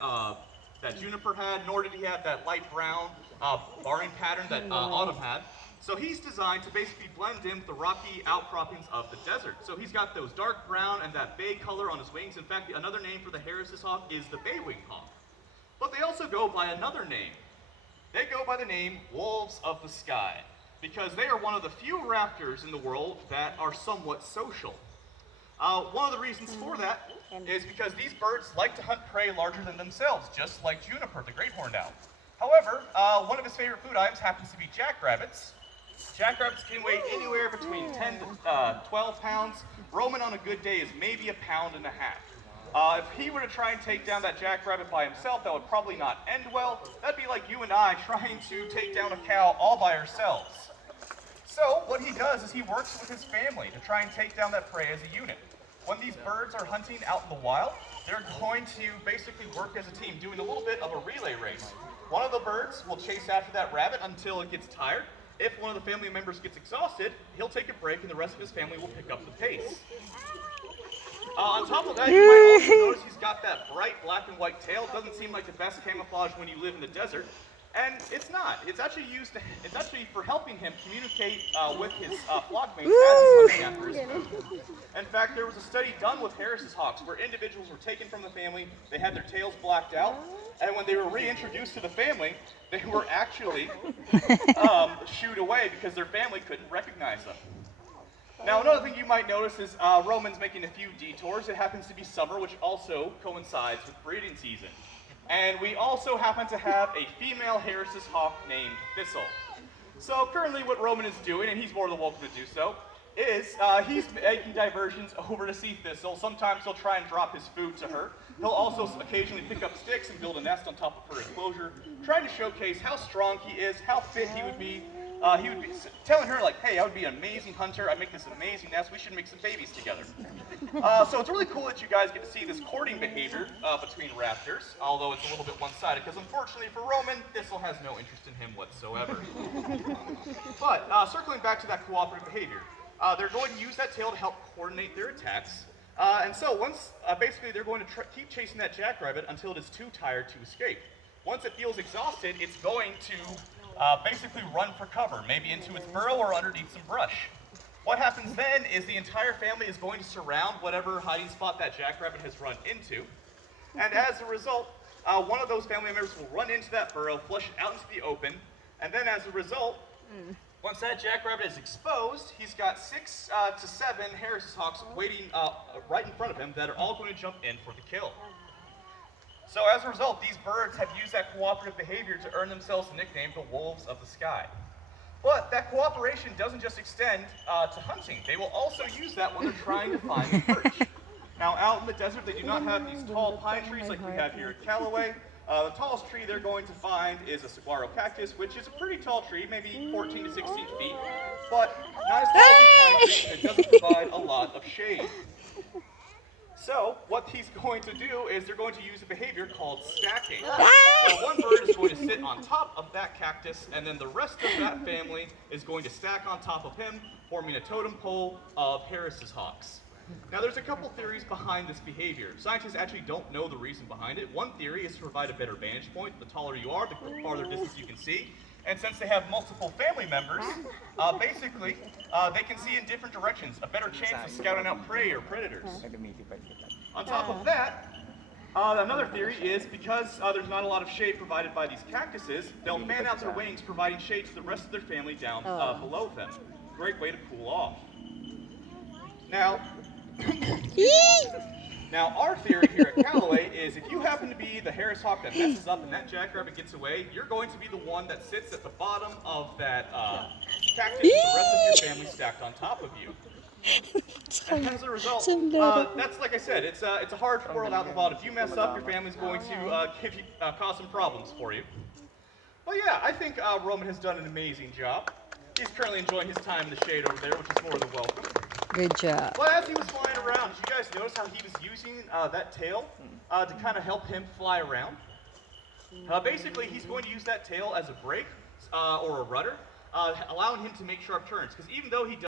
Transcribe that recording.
that Juniper had, nor did he have that light brown barring pattern that Autumn had. So he's designed to basically blend in with the rocky outcroppings of the desert. So he's got those dark brown and that bay color on his wings. In fact, another name for the Harris's hawk is the bay-winged hawk. But they also go by another name. They go by the name wolves of the sky, because they are one of the few raptors in the world that are somewhat social. One of the reasons for that is because these birds like to hunt prey larger than themselves, just like Juniper, the great horned owl. However, one of his favorite food items happens to be jackrabbits. Jackrabbits can weigh anywhere between 10 to 12 pounds. Roman on a good day is maybe 1.5 pounds. If he were to try and take down that jackrabbit by himself, that would probably not end well. That'd be like you and I trying to take down a cow all by ourselves. So what he does is he works with his family to try and take down that prey as a unit. When these birds are hunting out in the wild, they're going to basically work as a team, doing a little bit of a relay race. One of the birds will chase after that rabbit until it gets tired. If one of the family members gets exhausted, he'll take a break and the rest of his family will pick up the pace. On top of that, you might also notice he's got that bright black and white tail. It doesn't seem like the best camouflage when you live in the desert. And it's not. It's actually for helping him communicate with his flock mates as he's hunting after his food. In fact, there was a study done with Harris's hawks where individuals were taken from the family, they had their tails blacked out, and when they were reintroduced to the family, they were actually shooed away because their family couldn't recognize them. Now, another thing you might notice is Roman's making a few detours. It happens to be summer, which also coincides with breeding season. And we also happen to have a female Harris's hawk named Thistle. So currently what Roman is doing, and he's more than welcome to do so, is he's making diversions over to see Thistle. Sometimes he'll try and drop his food to her. He'll also occasionally pick up sticks and build a nest on top of her enclosure, trying to showcase how strong he is, how fit he would be. He would be telling her, like, hey, I would be an amazing hunter. I'd make this amazing nest. We should make some babies together. So it's really cool that you guys get to see this courting behavior between raptors, although it's a little bit one-sided, because unfortunately for Roman, Thistle has no interest in him whatsoever. But circling back to that cooperative behavior, they're going to use that tail to help coordinate their attacks. And so once, basically, they're going to keep chasing that jackrabbit until it is too tired to escape. Once it feels exhausted, it's going to basically run for cover, maybe into its burrow or underneath some brush. What happens then is the entire family is going to surround whatever hiding spot that jackrabbit has run into. And as a result, one of those family members will run into that burrow, flush it out into the open, and then as a result, once that jackrabbit is exposed, he's got 6 to 7 Harris's hawks waiting right in front of him that are all going to jump in for the kill. So as a result, these birds have used that cooperative behavior to earn themselves the nickname the wolves of the sky. But that cooperation doesn't just extend to hunting. They will also use that when they're trying to find a perch. Now out in the desert, they do not have these tall pine trees like we have here at Callaway. The tallest tree they're going to find is a saguaro cactus, which is a pretty tall tree, maybe 14 to 16 feet, but not as tall as a pine tree, and it doesn't provide a lot of shade. So what he's going to do is they're going to use a behavior called stacking. One bird is going to sit on top of that cactus, and then the rest of that family is going to stack on top of him, forming a totem pole of Harris's hawks. Now there's a couple theories behind this behavior. Scientists actually don't know the reason behind it. One theory is to provide a better vantage point. The taller you are, the farther distance you can see. And since they have multiple family members, basically, they can see in different directions, a better chance of scouting out prey or predators. On top of that, another theory is because there's not a lot of shade provided by these cactuses, they'll fan out their wings, providing shade to the rest of their family down below them. Great way to cool off. Now, our theory here at Callaway is if you happen to be the Harris hawk that messes up and that jackrabbit gets away, you're going to be the one that sits at the bottom of that cactus with the rest of your family stacked on top of you. And as a result, that's like I said, it's a hard world out in the wild. If you mess up, your family's going to cause some problems for you. Well, yeah, I think Roman has done an amazing job. He's currently enjoying his time in the shade over there, which is more than welcome. Good job. Well, as he was flying around, did you guys notice how he was using that tail to kind of help him fly around? Basically, he's going to use that tail as a brake or a rudder, allowing him to make sharp turns. Because even though he does